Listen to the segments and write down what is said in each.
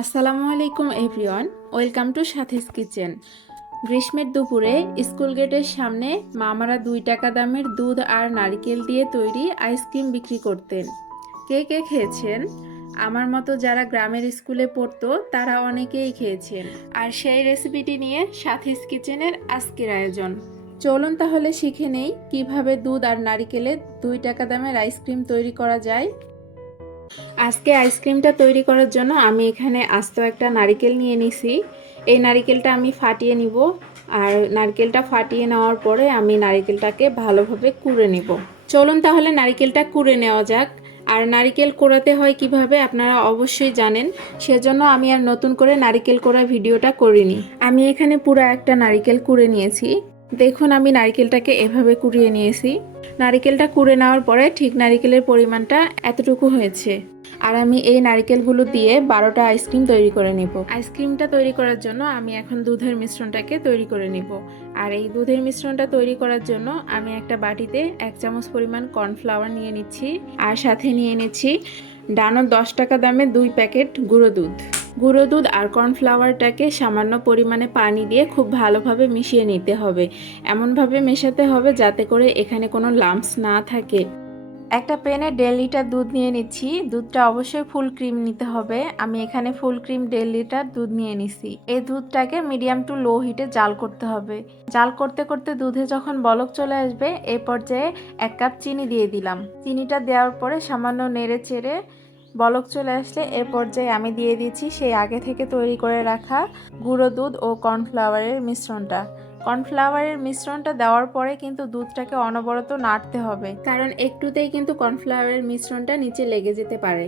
আসসালামু আলাইকুম everyone, welcome to সাথীস kitchen. গ্রীষ্মের দুপুরে স্কুল গেটের সামনে মামারা 2 টাকা দামের দুধ আর নারকেল দিয়ে তৈরি আইসক্রিম বিক্রি করতেন। কে কে খেয়েছেন? আমার মতো যারা গ্রামের স্কুলে পড়তো তারা অনেকেই খেয়েছেন। আর সেই রেসিপিটি নিয়ে সাথীস কিচেনের আজকের আয়োজন। চলুন তাহলে শিখে নেই কিভাবে দুধ আর নারকেলের 2 টাকা দামের আইসক্রিম তৈরি করা যায়। আজকে আইসক্রিমটা তৈরি করার জন্য আমি এখানে আস্ত একটা নারকেল নিয়ে নিছি। এই নারকেলটা আমি ফাটিয়ে নিব, আর নারকেলটা ফাটিয়ে নেওয়ার পরে আমি নারকেলটাকে ভালোভাবে কুড়ে নিব। চলুন তাহলে নারকেলটা কুড়ে নেওয়া যাক। আর নারকেল কোড়াতে হয় কিভাবে আপনারা অবশ্যই জানেন, সেজন্য আমি আর নতুন করে নারকেল কোড়া ভিডিওটা করিনি। আমি এখানে পুরো একটা নারকেল কুড়ে নিয়েছি। দেখুন আমি নারকেলটাকে এভাবে কুড়িয়ে নিয়েছি। নারকেলটা কুড়ে নেওয়ার পরে ঠিক নারকেলের পরিমাণটা এতটুকু হয়েছে। আর আমি এই নারকেলগুলো দিয়ে 12টা আইসক্রিম তৈরি করে নিব। আইসক্রিমটা তৈরি করার জন্য আমি এখন দুধের মিশ্রণটাকে তৈরি করে নিব। আর এই দুধের মিশ্রণটা তৈরি করার জন্য আমি একটা বাটিতে 1 চামচ পরিমাণ কর্নফ্লাওয়ার নিয়ে নিচ্ছি, আর সাথে নিয়ে নিচ্ছি ডানোর 10 টাকা দামের 2 প্যাকেট গুঁড়ো দুধ। গুঁড়ো দুধ আর কর্নফ্লাওয়ারটাকে সামান্য পরিমাণে পানি দিয়ে খুব ভালোভাবে মিশিয়ে নিতে হবে। এমনভাবে মেশাতে হবে যাতে করে এখানে কোনো লাম্পস না থাকে। একটা প্যানে 1.5 লিটার দুধ নিয়ে নিচ্ছি। দুধটা অবশ্যই ফুল ক্রিম নিতে হবে। আমি এখানে ফুল ক্রিম 1.5 লিটার দুধ নিয়ে নিছি। এই দুধটাকে মিডিয়াম টু লো হিটে জাল করতে হবে। জাল করতে করতে দুধে যখন বলক চলে আসবে এই পর্যায়ে 1 কাপ চিনি দিয়ে দিলাম। চিনিটা দেওয়ার পরে সামান্য নেড়ে চেড়ে বলক চলে আসলে এ পর্যায়ে আমি দিয়ে দিচ্ছি সেই আগে থেকে তৈরি করে রাখা গুঁড়ো দুধ ও কর্নফ্লাওয়ারের মিশ্রণটা। কর্নফ্লাওয়ারের মিশ্রণটা দেওয়ার পরে কিন্তু দুধটাকে অনবরত নাড়তে হবে, কারণ একটুতেই কিন্তু কর্নফ্লাওয়ারের মিশ্রণটা নিচে লেগে যেতে পারে।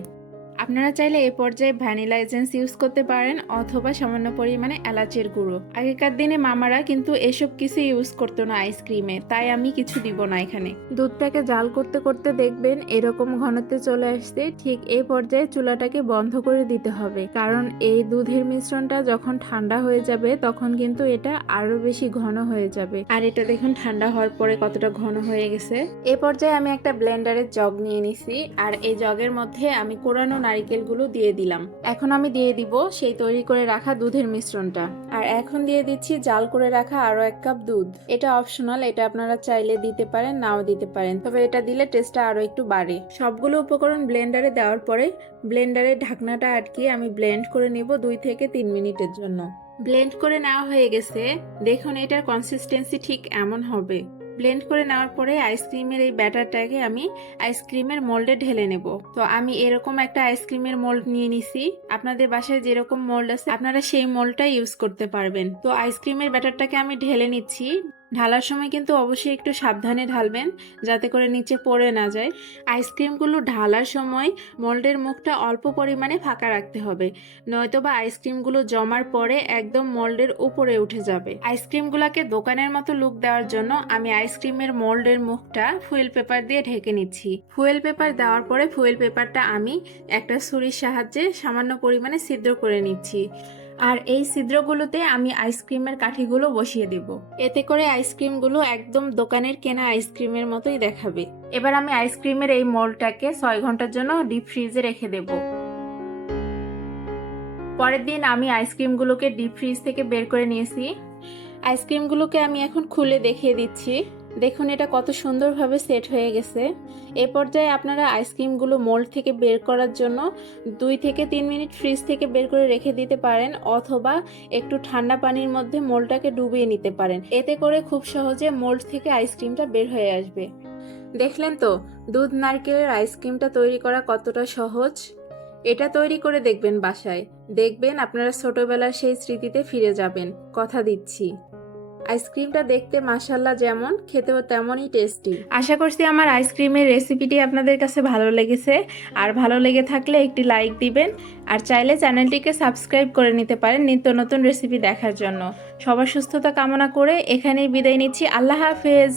আপনারা চাইলে এ পর্যায়ে ভ্যানিলা এসেন্স ইউজ করতে পারেন অথবা সামান্য পরিমাণে এলাচের গুঁড়ো। আগেকার দিনে মামারা কিন্তু এসব কিছু ইউজ করতো না আইসক্রিমে, তাই আমি কিছু দিব না এখানে। দুধটাকে জাল করতে করতে দেখবেন এরকম ঘনত্বে চলে আসছে। ঠিক এই পর্যায়ে চুলাটাকে বন্ধ করে দিতে হবে, কারণ এই দুধের মিশ্রণটা যখন ঠান্ডা হয়ে যাবে তখন কিন্তু এটা আরো বেশি ঘন হয়ে যাবে। আর এটা দেখুন ঠান্ডা হওয়ার পরে কতটা ঘন হয়ে গেছে। এ পর্যায়ে আমি একটা ব্লেন্ডারের জগ নিয়ে নিছি, আর এই জগের মধ্যে আমি কোরানো নারকেলগুলো দিয়ে দিলাম। এখন আমি দিয়ে দিব সেই তৈরি করে রাখা দুধের মিশ্রণটা। আর এখন দিয়ে দিচ্ছি জাল করে রাখা আরো 1 কাপ দুধ। এটা অপশনাল, এটা আপনারা চাইলে দিতে পারেন নাও দিতে পারেন, তবে এটা দিলে টেস্টটা আরো একটু বাড়ে। সবগুলো উপকরণ ব্লেন্ডারে দেওয়ার পরে ব্লেন্ডারের ঢাকনাটা আটকিয়ে আমি ব্লেন্ড করে নিব 2 থেকে 3 মিনিটের জন্য। ব্লেন্ড করে নেওয়া হয়ে গেছে। দেখুন এটার কনসিস্টেন্সি ঠিক এমন হবে। ব্লেন্ড করে নেওয়ার পরে আইসক্রিমের এই ব্যাটারটাকে আমি আইসক্রিমের মোল্ডে ঢেলে নেব। তো আমি এরকম একটা আইসক্রিমের মোল্ড নিয়ে নিছি। আপনাদের বাসায় যেরকম মোল্ড আছে আপনারা সেই মোল্ডটা ইউজ করতে পারবেন। তো আইসক্রিমের ব্যাটারটাকে আমি ঢেলে নিচ্ছি। ঢালার সময় কিন্তু অবশ্যই একটু সাবধানে ঢালবেন যাতে করে নিচে পড়ে না যায়। আইসক্রিমগুলো ঢালার সময় মোল্ডের মুখটা অল্প পরিমাণে ফাঁকা রাখতে হবে, নয়তোবা আইসক্রিমগুলো জমার পরে একদম মোল্ডের উপরে উঠে যাবে। আইসক্রিমগুলোকে দোকানের মতো লুক দেওয়ার জন্য আমি আইসক্রিমের মোল্ডের মুখটা ফুয়েল পেপার দিয়ে ঢেকে নিচ্ছি। ফুয়েল পেপার দেওয়ার পরে ফুয়েল পেপারটা আমি একটা ছুরির সাহায্যে সামান্য পরিমাণে ছিদ্র করে নিচ্ছি। আর এই ছিদ্রগুলোতে আমি আইসক্রিমের কাঠিগুলো বসিয়ে দেব। এতে করে আইসক্রিমগুলো একদম দোকানের কেনা আইসক্রিমের মতোই দেখাবে। এবার আমি আইসক্রিমের এই মোল্ডটাকে 6 ঘন্টার জন্য ডিপ ফ্রিজে রেখে দেব। পরের দিন আমি আইসক্রিমগুলোকে ডিপ ফ্রিজ থেকে বের করে নিয়েছি। আইসক্রিমগুলোকে আমি এখন খুলে দেখিয়ে দিচ্ছি। দেখুন এটা কত সুন্দরভাবে সেট হয়ে গেছে। এ পর্যায়ে আপনারা আইসক্রিমগুলো মোল্ড থেকে বের করার জন্য 2 থেকে 3 মিনিট ফ্রিজ থেকে বের করে রেখে দিতে পারেন, অথবা একটু ঠান্ডা পানির মধ্যে মোল্ডটাকে ডুবিয়ে নিতে পারেন। এতে করে খুব সহজে মোল্ড থেকে আইসক্রিমটা বের হয়ে আসবে। দেখলেন তো দুধ নারকেলের আইসক্রিমটা তৈরি করা কতটা সহজ। এটা তৈরি করে দেখবেন বাসায়, দেখবেন আপনারা ছোটবেলার সেই স্মৃতিতে ফিরে যাবেন, কথা দিচ্ছি। আইসক্রিমটা দেখতে মাশাআল্লাহ যেমন, খেতেও তেমনই টেস্টি। আশা করছি আমার আইসক্রিমের রেসিপিটি আপনাদের কাছে ভালো লেগেছে। আর ভালো লেগে থাকলে একটি লাইক দিবেন, আর চাইলে চ্যানেলটিকে সাবস্ক্রাইব করে নিতে পারেন নিত্য নতুন রেসিপি দেখার জন্য। সবার সুস্থতা কামনা করে এখানেই বিদায় নিচ্ছি। আল্লাহ হাফেজ।